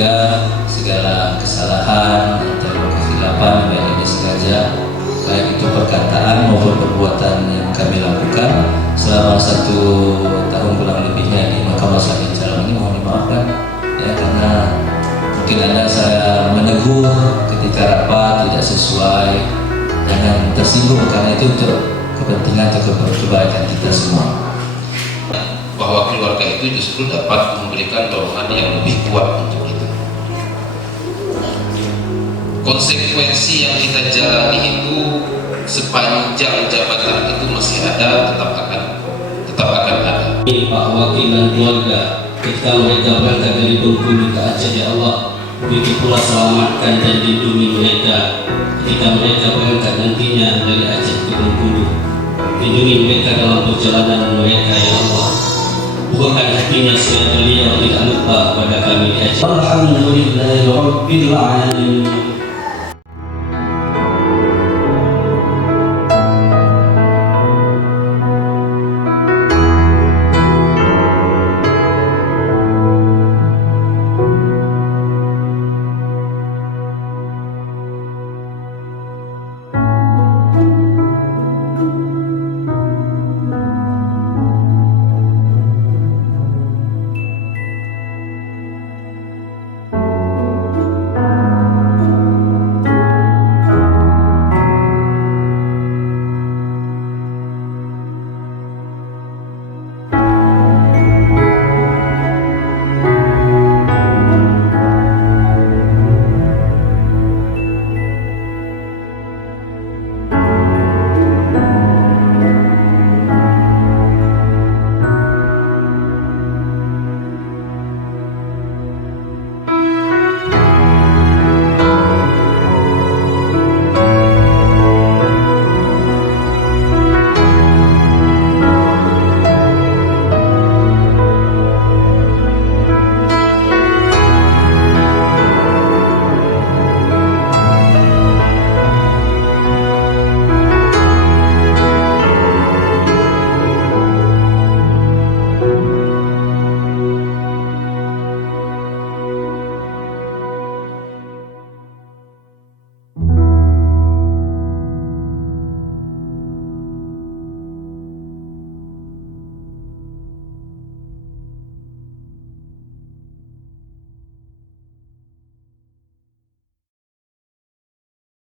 juga segala kesalahan atau kesilapan baik yang disengaja, baik itu perkataan maupun perbuatan yang kami lakukan selama 1 tahun kurang lebihnya di Mahkamah Syariah Calon ini, mohon dimaafkan ya, karena mungkin ada saya menegur ketika rapat tidak sesuai, jangan tersinggung karena itu untuk kepentingan atau kebaikan kita semua. Bahwa keluarga itu justru dapat memberikan dorongan yang lebih kuat untuk kita. Konsekuensi yang kita jalani itu sepanjang jabatan itu masih ada, tetap akan ada. Pak Wakil dan keluarga, ketika mereka berangkat dari Bengkulu ke Aceh, ya Allah, begitu pula selamatkan dan lindungi mereka ketika mereka berangkat nantinya dari Aceh ke Bengkulu. Lindungi mereka dalam perjalanan mereka, ya Allah. Bukakan hatinya supaya beliau tidak lupa pada kami di Aceh. Alhamdulillahirabbil alamin.